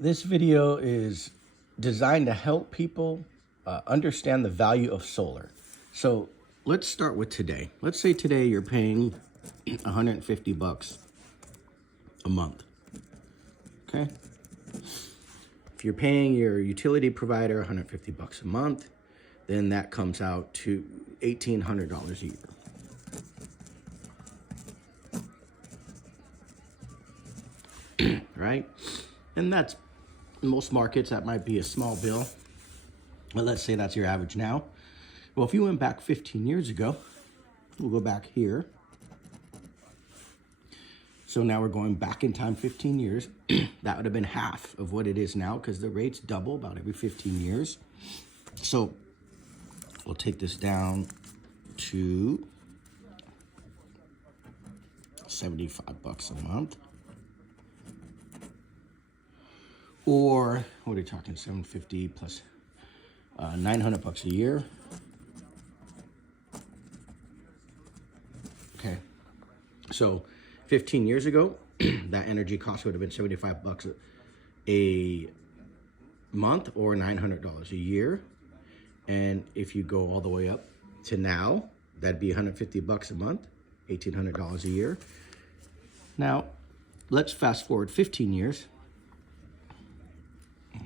This video is designed to help people understand the value of solar. So let's start with today. Let's say today you're paying 150 bucks a month, okay? If you're paying your utility provider 150 bucks a month, then that comes out to $1,800 a year. Right? And that's, in most markets, that might be a small bill. But let's say that's your average now. Well, if you went back 15 years ago, we'll go back here. So now we're going back in time 15 years. That would have been half of what it is now because the rates double about every 15 years. So we'll take this down to 75 bucks a month. Or what are you talking, 750 plus 900 bucks a year. Okay, so 15 years ago, that energy cost would have been 75 bucks a month or $900 a year. And if you go all the way up to now, that'd be 150 bucks a month, $1,800 a year. Now, let's fast forward 15 years.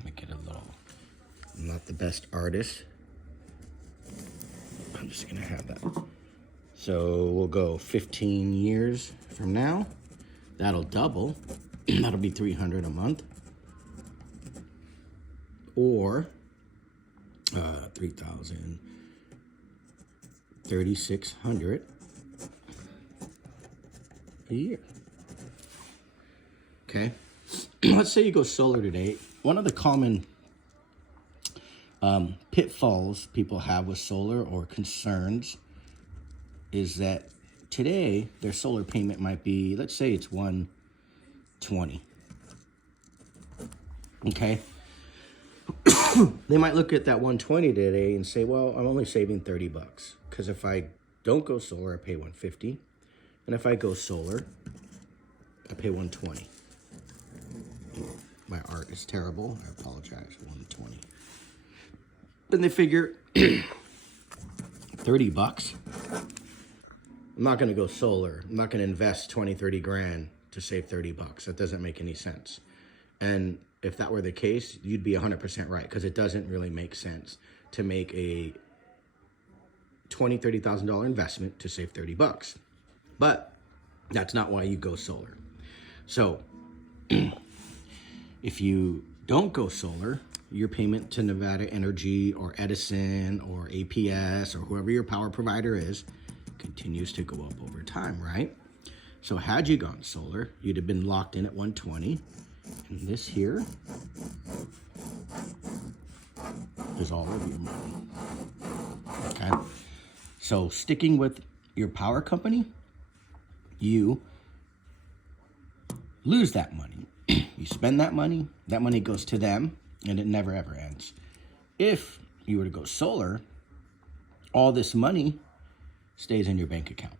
Make it a little, I'm not the best artist. I'm just gonna have that. So we'll go 15 years from now. That'll double. That'll be 300 a month. Or 3,000, 3,600 a year. Okay. Let's say you go solar today. One of the common pitfalls people have with solar or concerns is that today their solar payment might be, let's say it's 120. Okay. They might look at that 120 today and say, well, I'm only saving 30 bucks because if I don't go solar, I pay 150. And if I go solar, I pay 120. My art is terrible. I apologize. 120. Then they figure 30 bucks. I'm not going to go solar. I'm not going to invest 20, 30 grand to save 30 bucks. That doesn't make any sense. And if that were the case, you'd be 100% right because it doesn't really make sense to make a $20,000, $30,000 investment to save 30 bucks. But that's not why you go solar. So if you don't go solar, your payment to Nevada Energy or Edison or APS or whoever your power provider is continues to go up over time, right? So had you gone solar, you'd have been locked in at 120. And this here is all of your money. Okay? So sticking with your power company, you lose that money. You spend that money goes to them, and it never ever ends. If you were to go solar, all this money stays in your bank account.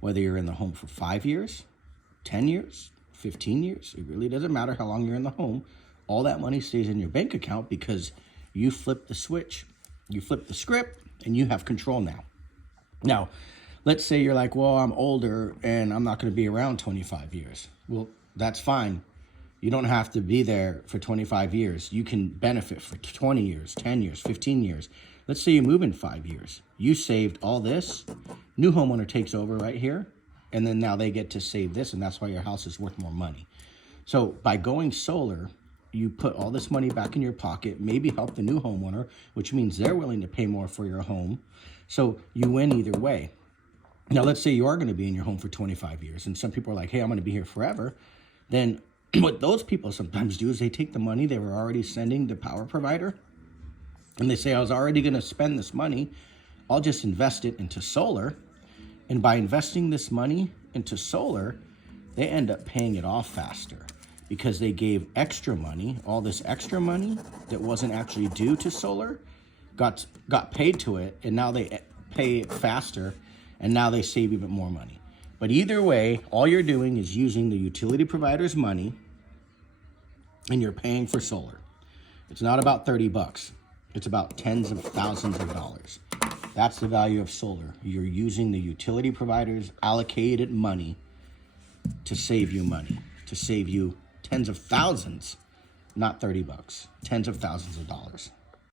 Whether you're in the home for 5 years, 10 years, 15 years, it really doesn't matter how long you're in the home. All that money stays in your bank account because you flip the switch, you flip the script, and you have control now. Now, let's say you're like, well, I'm older and I'm not going to be around 25 years. Well, that's fine. You don't have to be there for 25 years. You can benefit for 20 years, 10 years, 15 years. Let's say you move in 5 years. You saved all this. New homeowner takes over right here. And then now they get to save this. And that's why your house is worth more money. So by going solar, you put all this money back in your pocket, maybe help the new homeowner, which means they're willing to pay more for your home. So you win either way. Now, let's say you are going to be in your home for 25 years. And some people are like, hey, I'm going to be here forever. Then what those people sometimes do is they take the money they were already sending the power provider and they say, I was already going to spend this money. I'll just invest it into solar. And by investing this money into solar, they end up paying it off faster because they gave extra money, all this extra money that wasn't actually due to solar, got paid to it, and now they pay it faster, and now they save even more money. But either way, all you're doing is using the utility provider's money and you're paying for solar. It's not about 30 bucks. It's about tens of thousands of dollars. That's the value of solar. You're using the utility provider's allocated money to save you money, to save you tens of thousands, not 30 bucks, tens of thousands of dollars.